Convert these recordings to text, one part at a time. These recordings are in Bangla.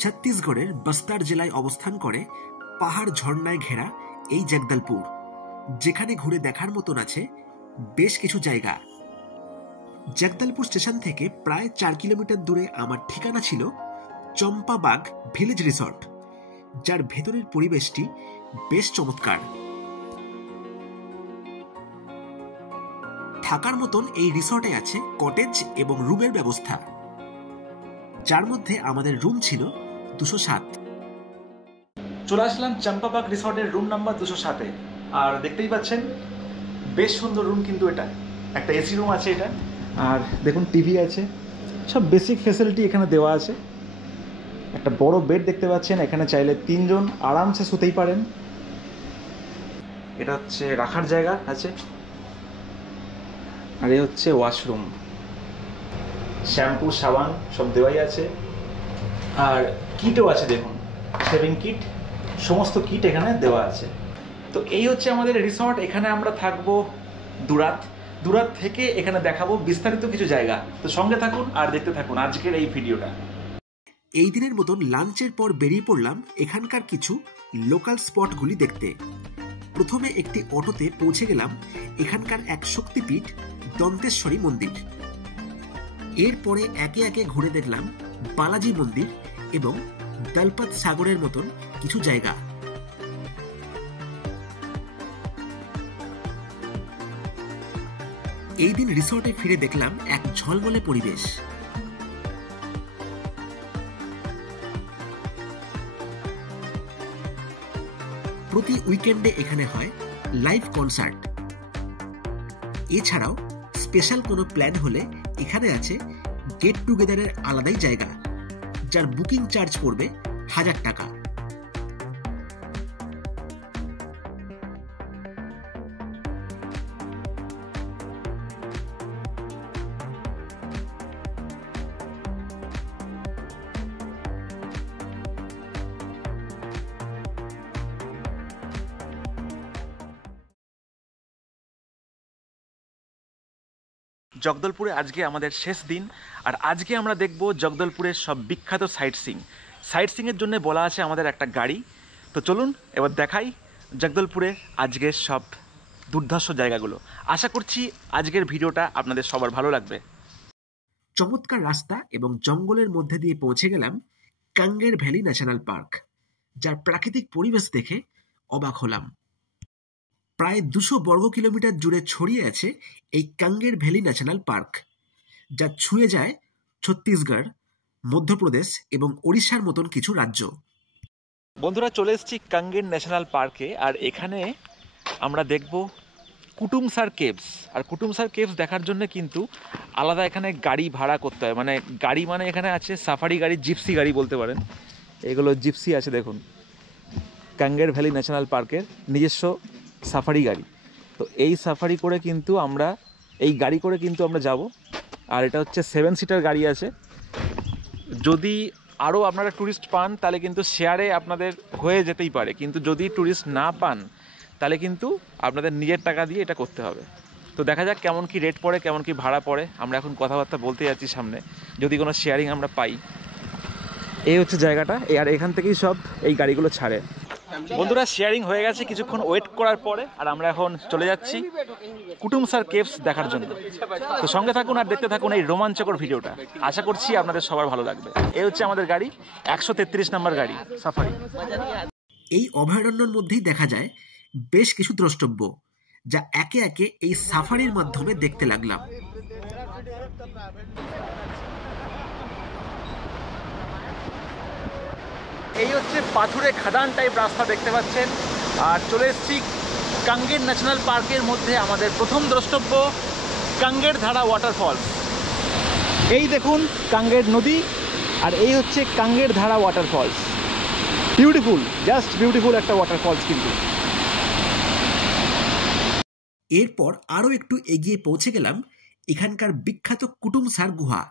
ছত্তিশগড়ের বস্তার জেলায় অবস্থান করে পাহাড় ঝর্ণায় ঘেরা এই জগদলপুর, যেখানে ঘুরে দেখার মতন আছে বেশ কিছু জায়গা। জগদলপুর স্টেশন থেকে প্রায় 4 কিলোমিটার দূরে আমার ঠিকানা ছিল চম্পাবাগ ভিলেজ রিসর্ট, যার ভেতরের পরিবেশটি বেশ চমৎকার। থাকার মতন এই রিসর্টে আছে কটেজ এবং রুমের ব্যবস্থা, যার মধ্যে আমাদের রুম ছিল 207। চলে আসলাম চম্পাবাগ রিসর্টের রুম নাম্বার 207-এ। আর দেখতেই পাচ্ছেন বেশ সুন্দর রুম, কিন্তু এটা একটা এসি রুম আছে এটা। আর দেখুন টিভি আছে, সব বেসিক ফ্যাসিলিটি এখানে দেওয়া আছে। একটা বড় বেড দেখতে পাচ্ছেন, এখানে চাইলে 3 জন আরামসে শুতেই পারেন। এটা হচ্ছে রাখার জায়গা আছে, আর এই হচ্ছে ওয়াশরুম। শ্যাম্পু সাবান সব দেওয়াই আছে, আর কিটও আছে, দেখুন শেভিং কিট, সমস্ত কিট এখানে দেওয়া আছে। তো এই হচ্ছে আমাদের রিসর্ট। এখানে আমরা থাকবো দুরাত থেকে এখানে দেখাবো বিস্তারিত কিছু জায়গা। তো সঙ্গে থাকুন আর দেখতে থাকুন আজকের এই ভিডিওটা। এই দিনের মতন লাঞ্চের পর বেরিয়ে পড়লাম এখানকার কিছু লোকাল স্পটগুলি দেখতে। প্রথমে একটি অটোতে পৌঁছে গেলাম এখানকার এক শক্তিপীঠ দন্তেশ্বরী মন্দির। এরপরে একে একে ঘুরে দেখলাম বালাজি মন্দির এবং দলপত সাগরের মতন কিছু জায়গা। এই দিন রিসর্টে ফিরে দেখলাম এক ঝলমলে পরিবেশ। প্রতি উইকেন্ডে এখানে হয় লাইভ কনসার্ট। এছাড়াও স্পেশাল কোনো প্ল্যান হলে এখানে আছে গেট টুগেদারের আলাদাই জায়গা, যার বুকিং চার্জ পড়বে 1000 টাকা। জগদলপুরে আজকে আমাদের শেষ দিন, আর আজকে আমরা দেখব জগদলপুরের সব বিখ্যাত সাইট সিংয়ের জন্য বলা আছে আমাদের একটা গাড়ি। তো চলুন এবার দেখাই জগদলপুরে আজকের সব দুর্ধর্ষ জায়গাগুলো। আশা করছি আজকের ভিডিওটা আপনাদের সবার ভালো লাগবে। চমৎকার রাস্তা এবং জঙ্গলের মধ্যে দিয়ে পৌঁছে গেলাম কাঙ্গের ভ্যালি ন্যাশনাল পার্ক, যার প্রাকৃতিক পরিবেশ দেখে অবাক হলাম। প্রায় 200 বর্গ কিলোমিটার জুড়ে ছড়িয়ে আছে এই কাঙ্গের ভ্যালি ন্যাশনাল পার্ক, যা ছুঁয়ে যায় ছত্তিশগড়, মধ্যপ্রদেশ এবং ওড়িশার মতন কিছু রাজ্য। বন্ধুরা, চলে এসেছি কাঙ্গের ন্যাশনাল পার্কে, আর এখানে আমরা দেখব কুটুমসার কেভস। আর কুটুমসার কেভস দেখার জন্য কিন্তু আলাদা এখানে গাড়ি ভাড়া করতে হয়। মানে গাড়ি মানে এখানে আছে সাফারি গাড়ি, জিপসি গাড়ি বলতে পারেন। এগুলো জিপসি আছে, দেখুন কাঙ্গের ভ্যালি ন্যাশনাল পার্কের নিজস্ব সাফারি গাড়ি। তো এই সাফারি করে কিন্তু আমরা যাব। আর এটা হচ্ছে 7 সিটার গাড়ি আছে। যদি আরও আপনারা ট্যুরিস্ট পান তাহলে কিন্তু শেয়ারে আপনাদের হয়ে যেতেই পারে, কিন্তু যদি ট্যুরিস্ট না পান তাহলে কিন্তু আপনাদের নিজের টাকা দিয়ে এটা করতে হবে। তো দেখা যাক কেমন কি রেট পড়ে, কেমন কি ভাড়া পড়ে। আমরা এখন কথাবার্তা বলতে যাচ্ছি সামনে, যদি কোনো শেয়ারিং আমরা পাই। এই হচ্ছে জায়গাটা, আর এখান থেকেই সব এই গাড়িগুলো ছাড়ে। বন্ধুরা, শেয়ারিং হয়ে গেছে, কিছুক্ষণ ওয়েট করার পরে আর আমরা এখন চলে যাচ্ছি কুটুমসার কেভস দেখার জন্য। তো সঙ্গে থাকুন আর দেখতে থাকুন এই রোমাঞ্চকর ভিডিওটা। আশা করছি আপনাদের সবার ভালো লাগবে। এই হচ্ছে আমাদের গাড়ি, 133 নম্বর গাড়ি সাফারি। এই অভয়ারণ্যের মধ্যেই দেখা যায় বেশ কিছু দ্রষ্টব্য, যা একে একে এই সাফারির মাধ্যমে দেখতে লাগলাম। এই হচ্ছে পাথুরে খাদান টাইপ রাস্তা দেখতে পাচ্ছেন। আর চলে এসেছি কাঙ্গের ন্যাশনাল পার্কের মধ্যে আমাদের প্রথম দ্রষ্টব্য কাঙ্গের ধারা ওয়াটারফলস। এই দেখুন কাঙ্গের নদী, আর এই হচ্ছে কাঙ্গের ধারা ওয়াটারফলস। বিউটিফুল, জাস্ট বিউটিফুল একটা ওয়াটারফলস কিন্তু। এরপর আরও একটু এগিয়ে পৌঁছে গেলাম এখানকার বিখ্যাত কুটুমসার গুহা।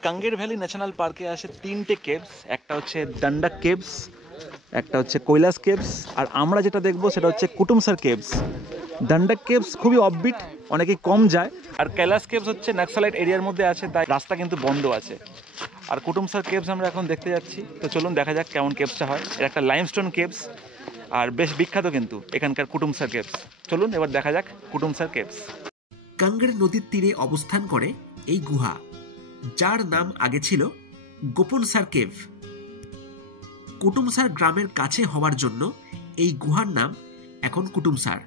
কাঙ্গের ভ্যালি ন্যাশনাল পার্কে আছে 3টে কেভস। একটা হচ্ছে ডান্ডাক কেভস, একটা হচ্ছে কৈলাস কেভস, আর আমরা যেটা দেখবো সেটা হচ্ছে কুটুমসার কেভস। ডান্ডাক কেভস খুবই অফবিট, অনেকেই কম যায়। আর কৈলাস কেভস হচ্ছে নাক্সালাইট এরিয়ার মধ্যে আছে, তাই রাস্তা কিন্তু বন্ধ আছে। আর কুটুমসার কেভস আমরা এখন দেখতে যাচ্ছি। তো চলুন দেখা যাক কেমন কেভসটা হয়। এটা একটা লাইমস্টোন কেভস আর বেশ বিখ্যাত কিন্তু এখানকার কুটুমসার কেভস। চলুন এবার দেখা যাক কুটুমসার কেভস। কাঙ্গের নদীর তীরে অবস্থান করে এই গুহা, যার নাম আগে ছিল গোপনসার কেভ। কুটুমসার গ্রামের কাছে হওয়ার জন্য এই গুহার নাম এখন কুটুমসার।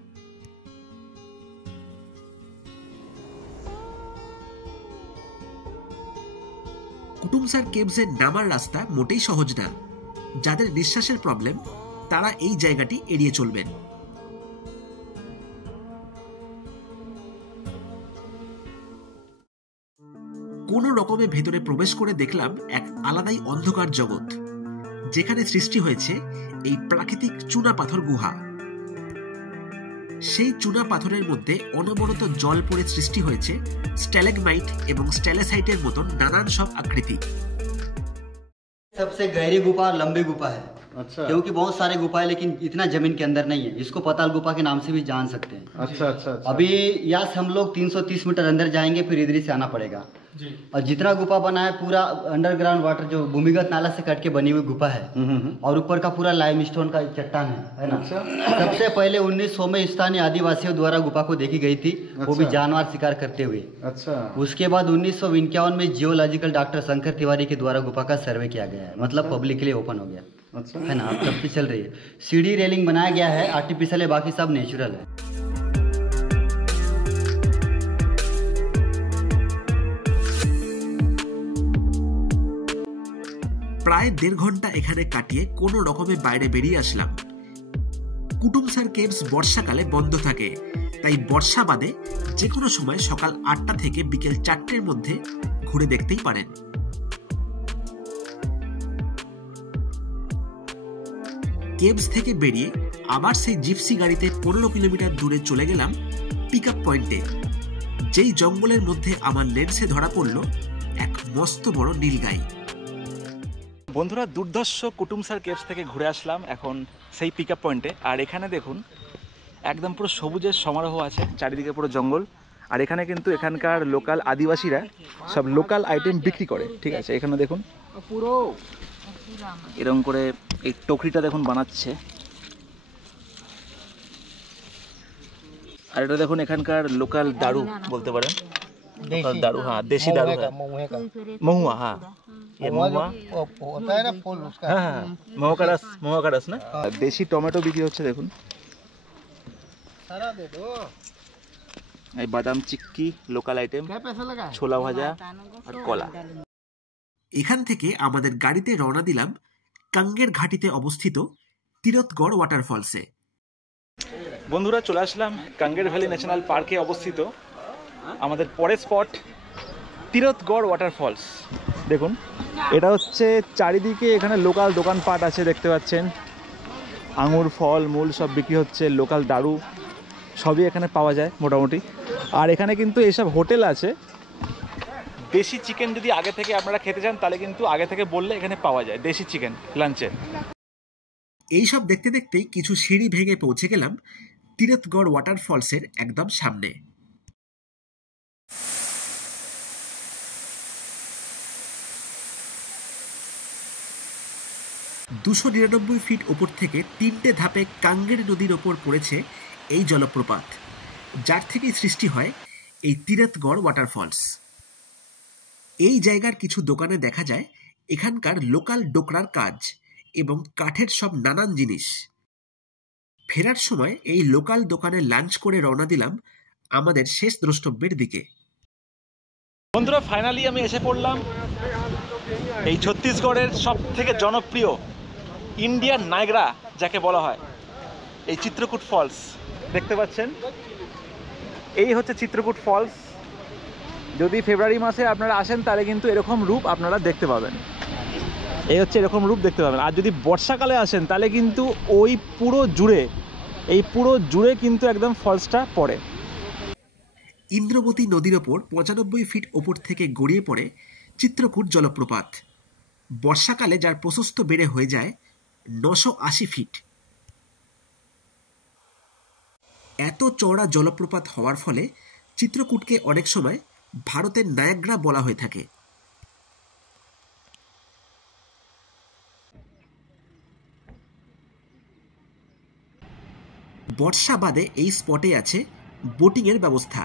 কুটুমসার কেভসের নামার রাস্তা মোটেই সহজ না। যাদের নিঃশ্বাসের প্রবলেম তারা এই জায়গাটি এড়িয়ে চলবেন। কোনো রকমে ভেতরে প্রবেশ করে দেখলাম এক আলাদাই অন্ধকার জগৎ, যেখানে সৃষ্টি হয়েছে এই প্রাকৃতিক চুনা পাথর গুহা। সেই চুনা পাথরের মধ্যে অনবরত জল পড়ে সৃষ্টি হয়েছে স্ট্যালেগমাইট এবং স্ট্যালাসাইটের মতন নানান সব আকৃতি। सबसे गहरी गुफा और लंबी गुफा है। अच्छा, क्योंकि बहुत सारे गुफा है लेकिन इतना जमीन के अंदर नहीं है। इसको पाताल गुफा के नाम से भी जान सकते हैं। अच्छा अच्छा अच्छा। अभी यहाँ से हम लोग 330 मीटर अंदर जाएंगे, फिर इधर से आना पड़ेगा जी। और जितना गुफा बना है पूरा अंडरग्राउंड वाटर जो भूमिगत नाला से कट के बनी हुई गुफा है, और ऊपर का पूरा लाइमस्टोन का चट्टान है ना। अच्छा। सबसे पहले 1900 में स्थानीय आदिवासियों द्वारा गुफा को देखी गई थी, वो भी जानवर शिकार करते हुए। अच्छा। उसके बाद 1951 में जियोलॉजिकल डॉक्टर शंकर तिवारी के द्वारा गुफा का सर्वे किया गया है, मतलब पब्लिक के लिए ओपन हो गया। अच्छा है ना। अब तब से चल रही है। सीढ़ी रेलिंग बनाया गया है, आर्टिफिशियल है, बाकी सब नेचुरल है। প্রায় 1.5 ঘন্টা এখানে কাটিয়ে কোনো রকমে বাইরে বেরিয়ে আসলাম। কুটুমসার কেভস বর্ষাকালে বন্ধ থাকে, তাই বর্ষা বাদে যে কোনো সময় সকাল 8টা থেকে বিকেল 4টের মধ্যে ঘুরে দেখতেই পারেন। কেভস থেকে বেরিয়ে আবার সেই জিপসি গাড়িতে 15 কিলোমিটার দূরে চলে গেলাম পিক আপ পয়েন্টে, যেই জঙ্গলের মধ্যে আমার লেন্সে ধরা পড়ল এক মস্ত বড় নীলগাই। বন্ধুরা, দুর্ধর্ষ কুটুমসার কেভস থেকে ঘুরে আসলাম এখন সেই পিক আপ পয়েন্টে। আর এখানে দেখুন একদম পুরো সবুজের সমারোহ আছে, চারিদিকে পুরো জঙ্গল। আর এখানে কিন্তু এখানকার লোকাল আদিবাসীরা সব লোকাল আইটেম বিক্রি করে, ঠিক আছে। এখানে দেখুন পুরো এরকম করে এই টকরিটা দেখুন বানাচ্ছে। আর এটা দেখুন এখানকার লোকাল দারু বলতে পারেন, লোকাল দারু। হ্যাঁ, দেশি দারু, মহুয়া। হ্যাঁ होता है ना फूल उसका। হ্যাঁ, মহুয়া का रस না। দেশি টমেটো বিক্রি হচ্ছে দেখুন। এই বাদাম চিক্কি লোকাল আইটেম, ছোলা ভাজা আর কলা। এখান থেকে আমাদের গাড়িতে রওনা দিলাম কাঙ্গের ঘাটিতে অবস্থিত তিরথগড় ওয়াটারফলসে। বন্ধুরা, চলে আসলাম কাঙ্গের ভ্যালি ন্যাশনাল পার্কে অবস্থিত আমাদের পরের স্পট তিরথগড় ওয়াটারফলস। দেখুন এটা হচ্ছে চারিদিকে এখানে লোকাল দোকানপাট আছে, দেখতে পাচ্ছেন। আঙুর, ফল মূল সব বিক্রি হচ্ছে, লোকাল দারু সবই এখানে পাওয়া যায় মোটামুটি। আর এখানে কিন্তু এইসব হোটেল আছে। দেশি চিকেন যদি আগে থেকে আপনারা খেতে চান তাহলে কিন্তু আগে থেকে বললে এখানে পাওয়া যায় দেশি চিকেন লাঞ্চে। এইসব দেখতে দেখতেই কিছু সিঁড়ি ভেঙে পৌঁছে গেলাম তিরথগড় ওয়াটারফলসের একদম সামনে। দুশো 99 ফিট ওপর থেকে 3টে ধাপে কাঙ্গের নদীর ওপর পড়েছে এই জলপ্রপাত, যার থেকেই সৃষ্টি হয় এই তিরথগড় ওয়াটারফলস। এই জায়গার কিছু দোকানে দেখা যায় এখানকার লোকাল ডোকরার কাজ এবং কাঠের সব নানান জিনিস। ফেরার সময় এই লোকাল দোকানে লাঞ্চ করে রওনা দিলাম আমাদের শেষ দ্রষ্টব্যের দিকে। বন্ধুরা, ফাইনালি আমি এসে পড়লাম এই ছত্তিশগড়ের সব থেকে জনপ্রিয় ইন্ডিয়ান নায়গ্রা যাকে বলা হয়, এই চিত্রকূট ফলস। দেখতে পাচ্ছেন এই হচ্ছে চিত্রকূট ফলস। যদি ফেব্রুয়ারি মাসে আপনারা আসেন তাহলে কিন্তু এরকম রূপ আপনারা দেখতে পাবেন। এই হচ্ছে এরকম রূপ দেখতে পাবেন। আর যদি বর্ষাকালে আসেন তাহলে কিন্তু ওই পুরো জুড়ে কিন্তু একদম ফলসটা পড়ে। ইন্দ্রবতী নদীর ওপর 95 ফিট ওপর থেকে গড়িয়ে পড়ে চিত্রকূট জলপ্রপাত। বর্ষাকালে যার প্রশস্ত বেড়ে হয়ে যায় 980 ফিট। এত চওড়া জলপ্রপাত হওয়ার ফলে চিত্রকূটকে অনেক সময় ভারতের নায়াগ্রা বলা হয়ে থাকে। বর্ষা বাদে এই স্পটে আছে বোটিংয়ের ব্যবস্থা।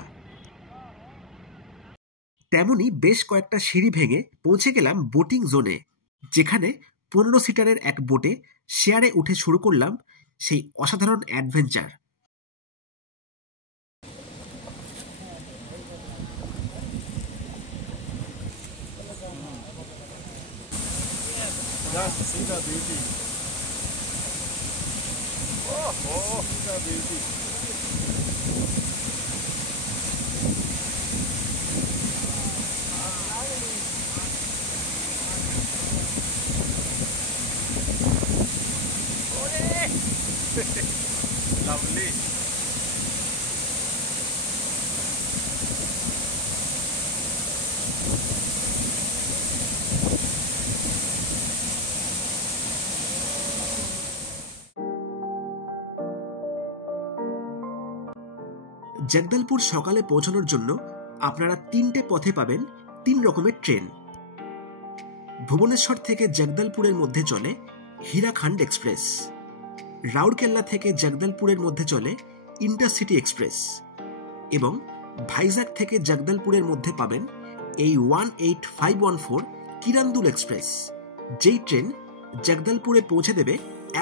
তেমনি বেশ কয়েকটা সিঁড়ি ভেঙে পৌঁছে গেলাম বোটিং জোনে, যেখানে 15 সিটারের এক বোটে শেয়ারে উঠে শুরু করলাম সেই অসাধারণ অ্যাডভেঞ্চার। জগদলপুর সকালে পৌঁছানোর জন্য আপনারা 3টে পথে পাবেন 3 রকমের ট্রেন। ভুবনেশ্বর থেকে জগদলপুরের মধ্যে চলে হীরাখান্ড এক্সপ্রেস, রাউরকেল্লা থেকে জগদলপুরের মধ্যে চলে ইন্টারসিটি এক্সপ্রেস এবং ভাইজাগ থেকে জগদলপুরের মধ্যে পাবেন এই 18514 কিরান্দুল এক্সপ্রেস, যেই ট্রেন জগদলপুরে পৌঁছে দেবে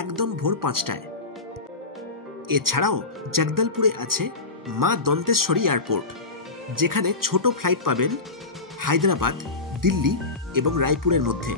একদম ভোর 5টায়। এছাড়াও জগদলপুরে আছে মা দন্তেশ্বরী এয়ারপোর্ট, যেখানে ছোট ফ্লাইট পাবেন হায়দ্রাবাদ, দিল্লি এবং রায়পুরের মধ্যে।